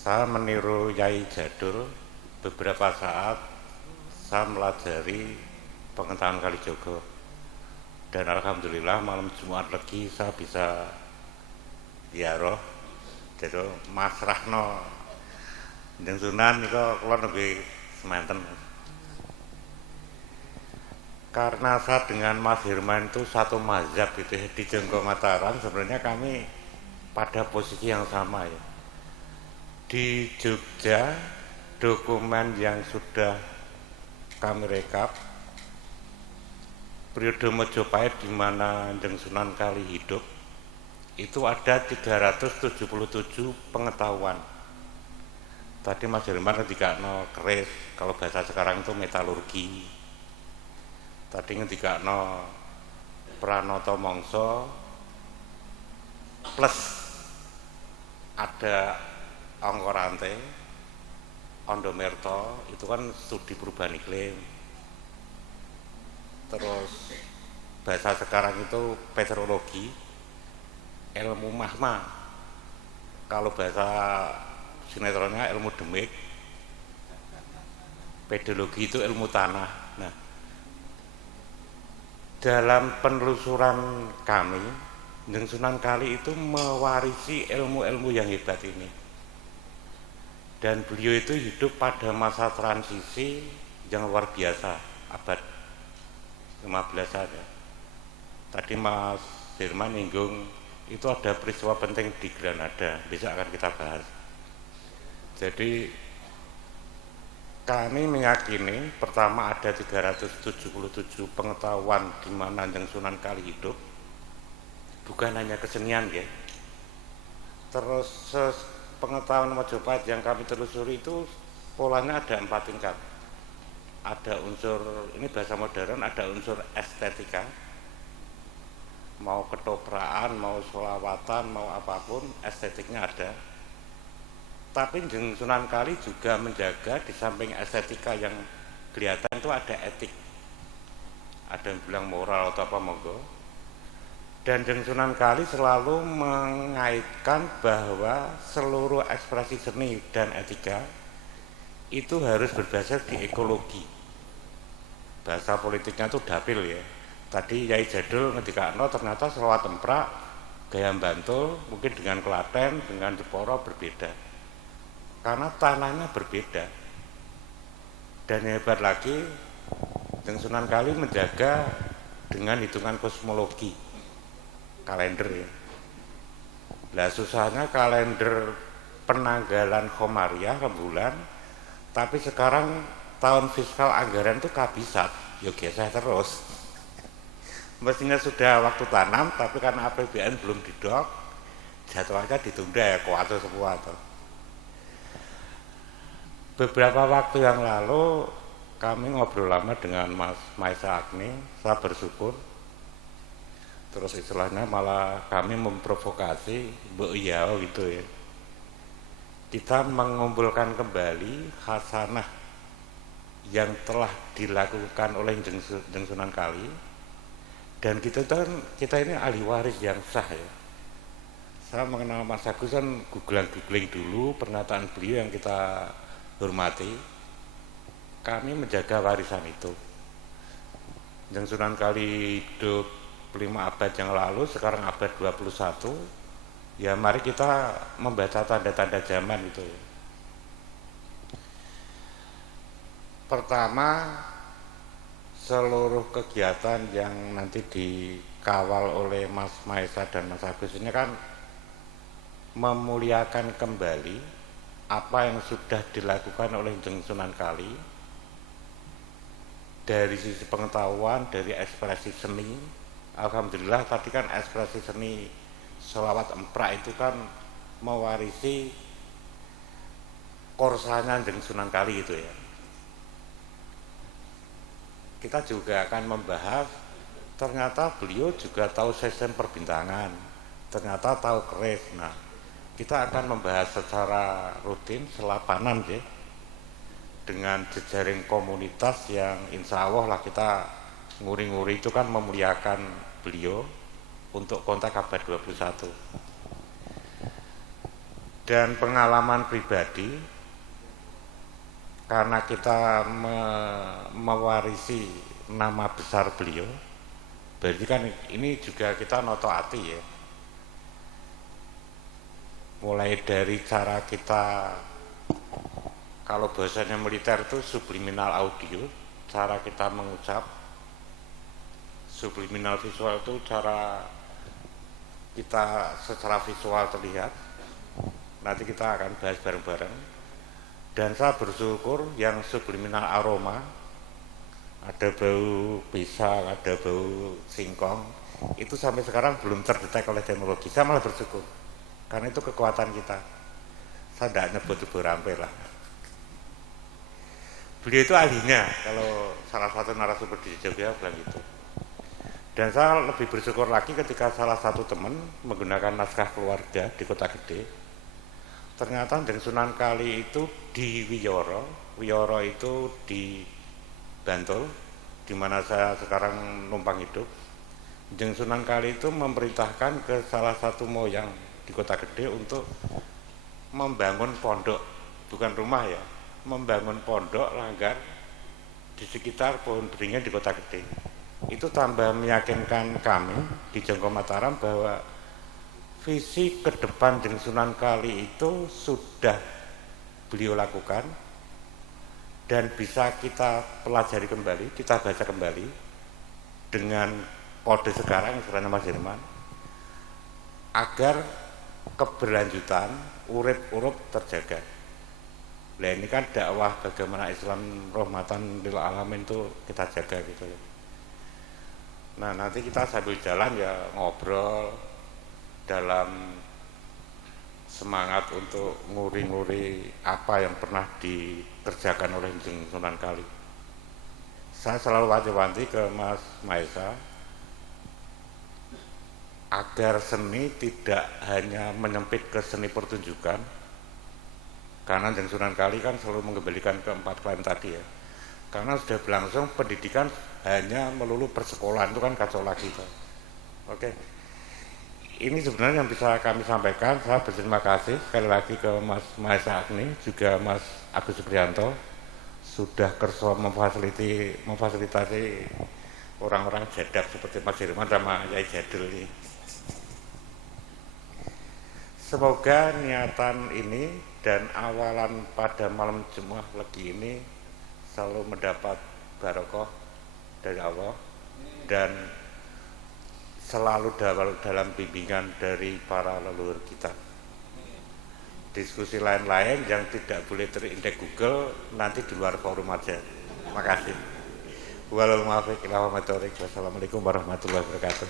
Saya meniru Yai Jadul. Beberapa saat saya melajari pengetahuan Kalijogo, dan alhamdulillah malam Jumat lagi saya bisa ziarah jadi masrahno jeung Sunan niku kula nembe semanten. Karena saya dengan Mas Hirman itu satu mazhab gitu ya, di Jonggo Mataram sebenarnya kami pada posisi yang sama ya. Di Jogja dokumen yang sudah kami rekap periode Mojopahit di mana Jeng Sunan Kali hidup itu ada 377 pengetahuan. Tadi Mas Jerman ketika no keris, kalau bahasa sekarang itu metalurgi. Tadi ketika no Pranoto Mongso plus ada Ongkorante, Ondomerto, itu kan studi perubahan iklim. Terus bahasa sekarang itu peteorologi, ilmu mahma. Kalau bahasa sinetronnya ilmu demik, pedologi itu ilmu tanah. Nah, dalam penelusuran kami, Jeng Sunan Kali itu mewarisi ilmu-ilmu yang hebat ini. Dan beliau itu hidup pada masa transisi yang luar biasa, abad 15 saja. Tadi Mas Firman nyinggung itu ada peristiwa penting di Granada, besok akan kita bahas. Jadi kami meyakini pertama ada 377 pengetahuan di mana Jeng Sunan Kali hidup, bukan hanya kesenian ya. Terus pengetahuan Majapahit yang kami telusuri itu polanya ada 4 tingkat. Ada unsur, ini bahasa modern, ada unsur estetika, mau ketopraan, mau sholawatan, mau apapun, estetiknya ada. Tapi Jeng Sunan Kali juga menjaga di samping estetika yang kelihatan itu ada etik. Ada yang bilang moral atau apa monggo. Dan Jeng Sunan Kali selalu mengaitkan bahwa seluruh ekspresi seni dan etika itu harus berbasis di ekologi. Bahasa politiknya itu dapil ya. Tadi Yai Jadul ketika ternyata selawat temprak, gaya Bantul mungkin dengan Klaten, dengan Jepara berbeda. Karena tanahnya berbeda. Dan hebat lagi, Jeng Sunan Kali menjaga dengan hitungan kosmologi, kalender ya. Lah susahnya kalender penanggalan Komariah rembulan, tapi sekarang tahun fiskal anggaran itu kabisat, ya geseh terus. Mestinya sudah waktu tanam, tapi karena APBN belum didok, jadwalnya ditunda ya, kuatu semua tuh. Beberapa waktu yang lalu kami ngobrol lama dengan Mas Maisa Agni, saya bersyukur. Terus istilahnya malah kami memprovokasi Mbok Yao gitu ya. Kita mengumpulkan kembali khasanah yang telah dilakukan oleh Jeng Sunan Kali, dan kita ini ahli waris yang sah ya. Saya mengenal Mas Agus kan googling dulu pernyataan beliau yang kita hormati. Kami menjaga warisan itu. Jeng Sunan Kali hidup 5 abad yang lalu, sekarang abad 21. Ya mari kita membaca tanda-tanda zaman itu ya. Pertama, seluruh kegiatan yang nanti dikawal oleh Mas Maesa dan Mas Agus ini kan memuliakan kembali apa yang sudah dilakukan oleh Jeng Sunan Kali dari sisi pengetahuan, dari ekspresi seni. Alhamdulillah tadi kan ekspresi seni selawat emprak itu kan mewarisi korsanya Jeng Sunan Kali itu ya. Kita juga akan membahas ternyata beliau juga tahu sistem perbintangan, ternyata tahu keris. Nah, kita akan membahas secara rutin selapanan ya, dengan jejaring komunitas yang insya Allah lah kita nguri-nguri itu kan memuliakan beliau untuk kontak abad 21. Dan pengalaman pribadi, karena kita mewarisi nama besar beliau, berarti kan ini juga kita noto hati ya. Mulai dari cara kita, kalau bahasanya militer itu subliminal audio, cara kita mengucap, subliminal visual itu cara kita secara visual terlihat. Nanti kita akan bahas bareng-bareng. Dan saya bersyukur yang subliminal aroma, ada bau pisang, ada bau singkong, itu sampai sekarang belum terdetek oleh teknologi. Saya malah bersyukur, karena itu kekuatan kita. Saya tidak nyebut ibu rampe lah. Beliau itu ahlinya, kalau salah satu narasumber di Jogja bilang gitu. Dan saya lebih bersyukur lagi ketika salah satu teman menggunakan naskah keluarga di Kota Gede. Ternyata Jeng Sunan Kali itu di Wiyoro, Wiyoro itu di Bantul, di mana saya sekarang numpang hidup. Jeng Sunan Kali itu memerintahkan ke salah satu moyang di Kota Gede untuk membangun pondok, bukan rumah ya, membangun pondok langgar di sekitar pohon beringin di Kota Gede. Itu tambah meyakinkan kami di Jongko Mataram bahwa visi ke depan Jeng Sunan Kali itu sudah beliau lakukan dan bisa kita pelajari kembali, kita baca kembali dengan kode sekarang istilahnya Mas Herman, agar keberlanjutan urip-urup terjaga. Nah ini kan dakwah bagaimana Islam rahmatan lil alamin itu kita jaga gitu ya. Nah nanti kita sambil jalan ya ngobrol dalam semangat untuk nguri-nguri apa yang pernah dikerjakan oleh Jeng Sunan Kali. Saya selalu wanti-wanti ke Mas Maesa agar seni tidak hanya menyempit ke seni pertunjukan, karena Jeng Sunan Kali kan selalu mengembalikan ke 4 klaim tadi ya. Karena sudah berlangsung pendidikan hanya melulu persekolahan itu kan kacau lagi. Oke. Ini sebenarnya yang bisa kami sampaikan. Saya berterima kasih sekali lagi ke Mas Maesa Agni, juga Mas Agus Supriyanto sudah kerso memfasilitasi orang-orang jadab seperti Mas Herman sama Yai Jadul ini. Semoga niatan ini dan awalan pada malam Jumat Legi ini selalu mendapat barokah dari Allah dan selalu dalam bimbingan dari para leluhur kita. Diskusi lain-lain yang tidak boleh terindeks Google nanti di luar forum aja. Terima kasih. Wassalamualaikum warahmatullahi wabarakatuh.